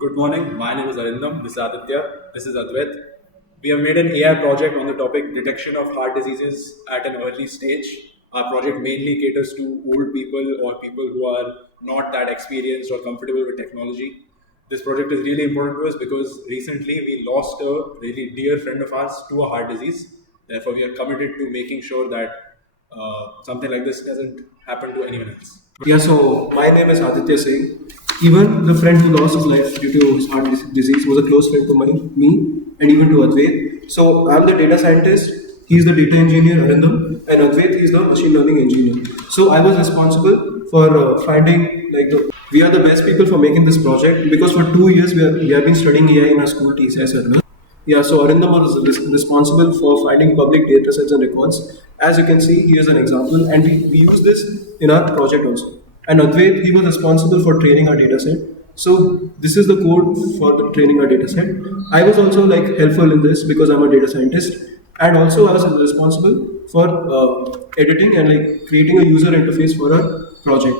Good morning. My name is Arindam. This is Aditya. This is Advait. We have made an AI project on the topic detection of heart diseases at an early stage. Our project mainly caters to old people or people who are not that experienced or comfortable with technology. This project is really important to us because recently we lost a really dear friend of ours to a heart disease. Therefore, we are committed to making sure that something like this doesn't happen to anyone else. Yeah, so my name is Aditya Singh. Even the friend who lost his life due to his heart disease was a close friend to me and even to Advait. So I'm the data scientist, he's the data engineer, Arindam, and Advait is the machine learning engineer. So I was responsible for finding we are the best people for making this project because for 2 years we have been studying AI in our school TCS earlier. Yeah, so Arindam was responsible for finding public data sets and records. As you can see, here's an example, and we use this in our project also. And Advait, he was responsible for training our data set. So this is the code for the training our data set. I was also helpful in this because I'm a data scientist, and also I was responsible for editing and creating a user interface for our project.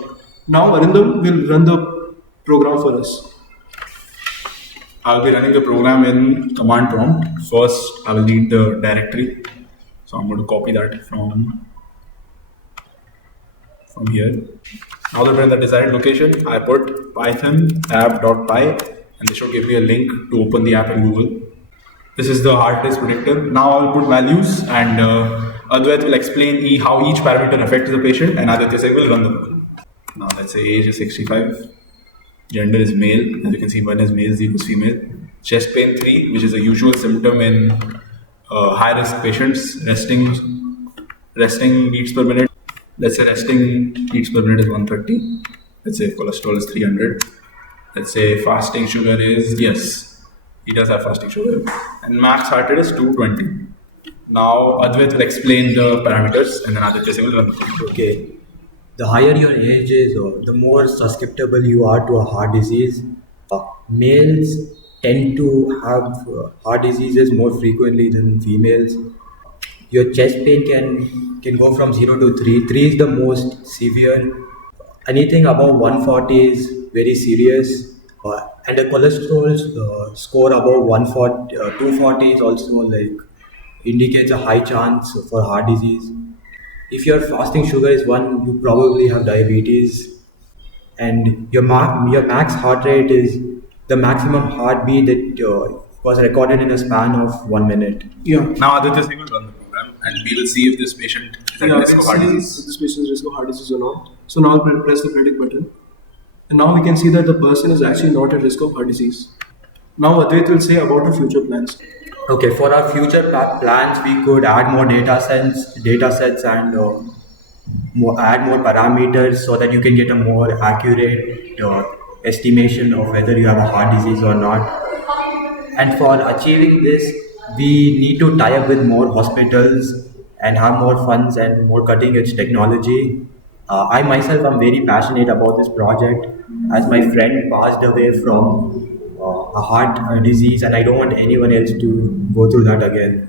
Now Arindam will run the program for us. I'll be running the program in command prompt. First, I will need the directory. So I'm going to copy that from here. Now that we're in the desired location, I put python app.py and this should give me a link to open the app in Google. This is the hard disk predictor. Now I'll put values and Advait will explain how each parameter affects the patient and Aditya Singh will run the program. Now let's say age is 65. Gender is male. As you can see, 1 is male, 0 is female. Chest pain 3, which is a usual symptom in high-risk patients. Resting beats per minute. Let's say resting beats per minute is 130. Let's say if cholesterol is 300. Let's say fasting sugar is, yes, he does have fasting sugar. And max heart rate is 220. Now Advait will explain the parameters and then Aditya Singh will run the program. Okay. The higher your age is, or the more susceptible you are to a heart disease. Males tend to have heart diseases more frequently than females. Your chest pain can go from 0 to 3. 3 is the most severe. Anything above 140 is very serious. And the cholesterol score above 140, 240 is also indicates a high chance for heart disease. If your fasting sugar is 1, you probably have diabetes, and your max heart rate is the maximum heartbeat that was recorded in a span of 1 minute. Yeah. Now Aditya Singh will run the program and we will see if this patient is at risk of heart disease. If this patient is at risk of heart disease or not. So now I'll press the predict button. And now we can see that the person is actually not at risk of heart disease. Now Advait will say about our future plans. Okay, for our future plans, we could add more data sets, and add more parameters so that you can get a more accurate estimation of whether you have a heart disease or not. And for achieving this, we need to tie up with more hospitals and have more funds and more cutting edge technology. I myself am very passionate about this project as my friend passed away from a heart disease, and I don't want anyone else to go through that again.